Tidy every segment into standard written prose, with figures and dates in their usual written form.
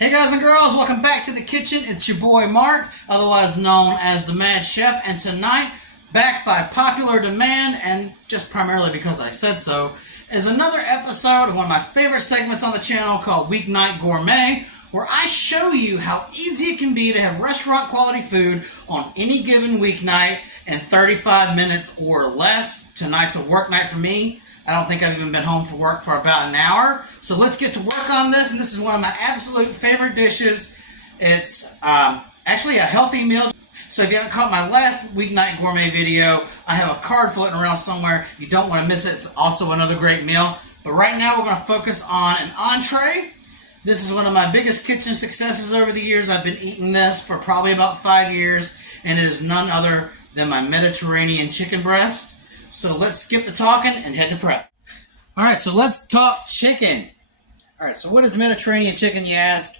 Hey guys and girls, welcome back to the kitchen. It's your boy Mark, otherwise known as the Mad Chef, and tonight, back by popular demand and just primarily because I said so, is another episode of one of my favorite segments on the channel called Weeknight Gourmet, where I show you how easy it can be to have restaurant quality food on any given weeknight in 35 minutes or less. Tonight's a work night for me. I don't think I've even been home from work for about an hour. So let's get to work on this, and this is one of my absolute favorite dishes. It's actually a healthy meal. So if you haven't caught my last Weeknight Gourmet video, I have a card floating around somewhere. You don't want to miss it. It's also another great meal. But right now we're going to focus on an entree. This is one of my biggest kitchen successes over the years. I've been eating this for probably about 5 years, and it is none other than my Mediterranean chicken breast. So let's skip the talking and head to prep. Alright, so let's talk chicken. Alright, so what is Mediterranean chicken, you ask?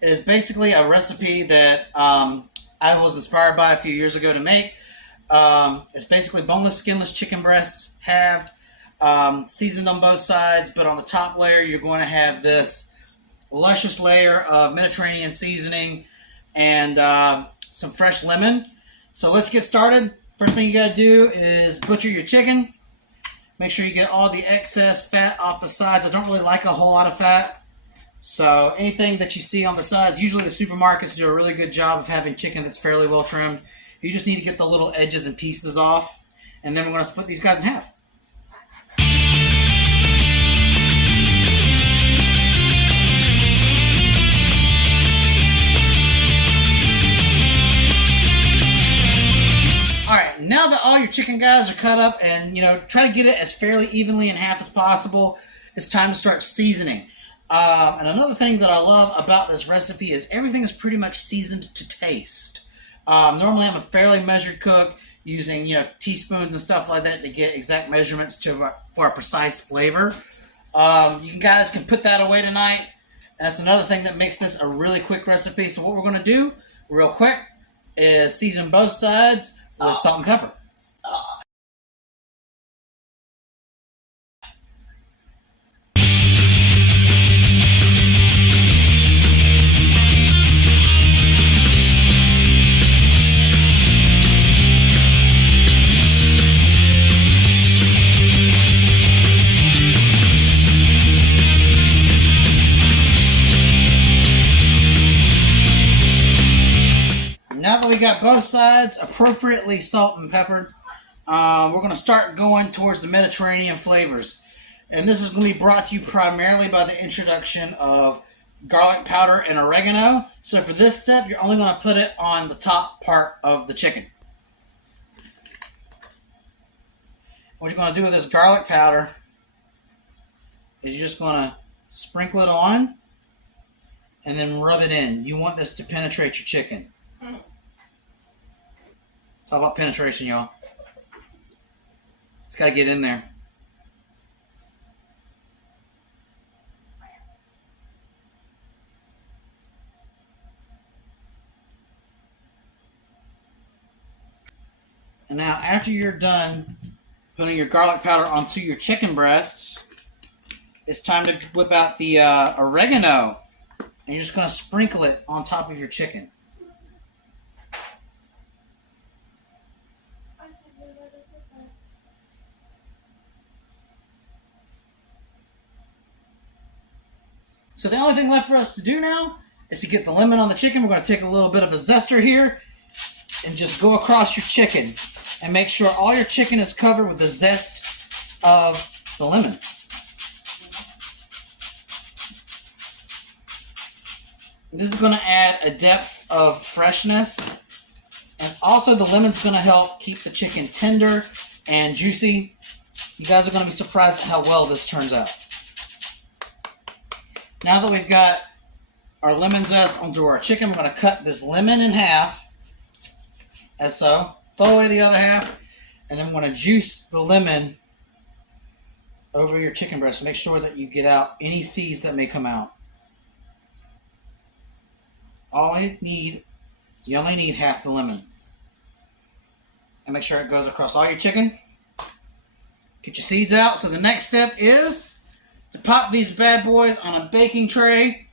It is basically a recipe that I was inspired by a few years ago to make. It's basically boneless, skinless chicken breasts, halved, seasoned on both sides, but on the top layer you're going to have this luscious layer of Mediterranean seasoning and some fresh lemon. So let's get started. First thing you got to do is butcher your chicken. Make sure you get all the excess fat off the sides. I don't really like a whole lot of fat. So anything that you see on the sides, usually the supermarkets do a really good job of having chicken that's fairly well trimmed. You just need to get the little edges and pieces off. And then we're going to split these guys in half. Alright, now that all your chicken guys are cut up and, try to get it as fairly evenly in half as possible, it's time to start seasoning. And another thing that I love about this recipe is everything is pretty much seasoned to taste. Normally I'm a fairly measured cook using, teaspoons and stuff like that to get exact measurements for a precise flavor. You guys can put that away tonight. And that's another thing that makes this a really quick recipe. So what we're going to do real quick is season both sides with salt and pepper. Now that we got both sides appropriately salt and peppered, we're going to start going towards the Mediterranean flavors. And this is going to be brought to you primarily by the introduction of garlic powder and oregano. So for this step, you're only going to put it on the top part of the chicken. What you're going to do with this garlic powder is you're just going to sprinkle it on and then rub it in. You want this to penetrate your chicken. It's all about penetration, y'all. It's got to get in there. And now, after you're done putting your garlic powder onto your chicken breasts, it's time to whip out the oregano. And you're just going to sprinkle it on top of your chicken. So the only thing left for us to do now is to get the lemon on the chicken. We're going to take a little bit of a zester here and just go across your chicken and make sure all your chicken is covered with the zest of the lemon. This is going to add a depth of freshness, and also the lemon's going to help keep the chicken tender and juicy. You guys are going to be surprised at how well this turns out. Now that we've got our lemon zest onto our chicken, we're going to cut this lemon in half, as so. Throw away the other half, and then we're going to juice the lemon over your chicken breast. Make sure that you get out any seeds that may come out. You only need half the lemon. And make sure it goes across all your chicken. Get your seeds out. So the next step is to pop these bad boys on a baking tray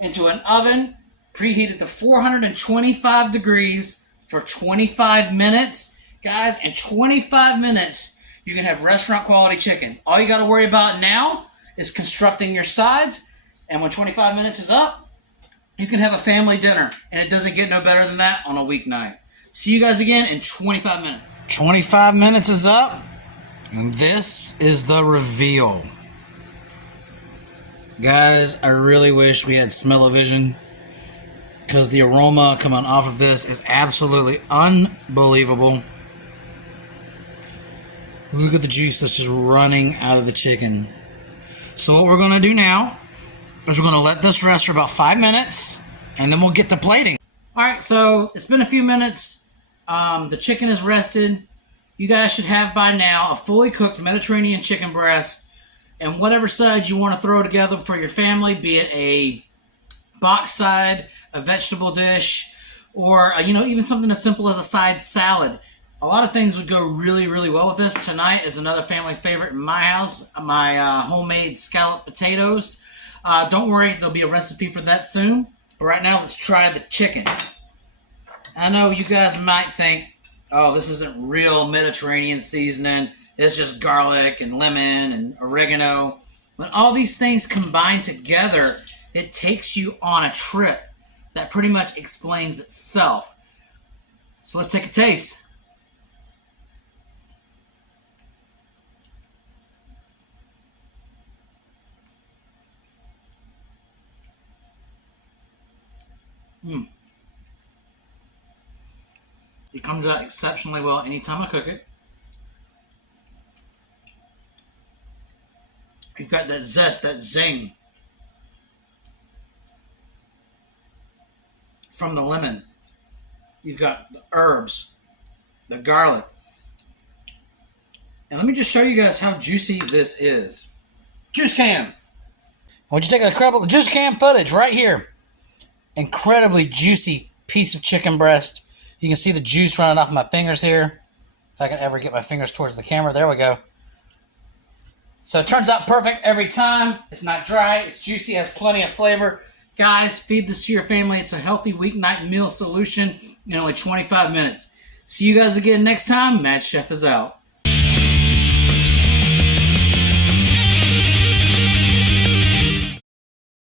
into an oven preheated to 425 degrees for 25 minutes. Guys, in 25 minutes, you can have restaurant quality chicken. All you got to worry about now is constructing your sides, and when 25 minutes is up, you can have a family dinner, and it doesn't get no better than that on a weeknight. See you guys again in 25 minutes. 25 minutes is up, and this is the reveal. Guys, I really wish we had smell-o-vision, because the aroma coming off of this is absolutely unbelievable. Look at the juice that's just running out of the chicken. So what we're going to do now is we're going to let this rest for about 5 minutes, and then we'll get to plating. Alright, so it's been a few minutes. The chicken is rested. You guys should have by now a fully cooked Mediterranean chicken breast, and whatever sides you want to throw together for your family, be it a box side, a vegetable dish, or even something as simple as a side salad. A lot of things would go really, really well with this. Tonight is another family favorite in my house, my homemade scalloped potatoes. Don't worry, there'll be a recipe for that soon. But right now, let's try the chicken. I know you guys might think, oh, this isn't real Mediterranean seasoning. It's just garlic and lemon and oregano. When all these things combine together, it takes you on a trip that pretty much explains itself. So let's take a taste. It comes out exceptionally well anytime I cook it. You've got that zest, that zing from the lemon. You've got the herbs, the garlic. And let me just show you guys how juicy this is. Juice cam. I want you to take a incredible juice cam footage right here. Incredibly juicy piece of chicken breast. You can see the juice running off my fingers here. If I can ever get my fingers towards the camera. There we go. So it turns out perfect every time. It's not dry. It's juicy. Has plenty of flavor. Guys, feed this to your family. It's a healthy weeknight meal solution in only 25 minutes. See you guys again next time. Mad Chef is out.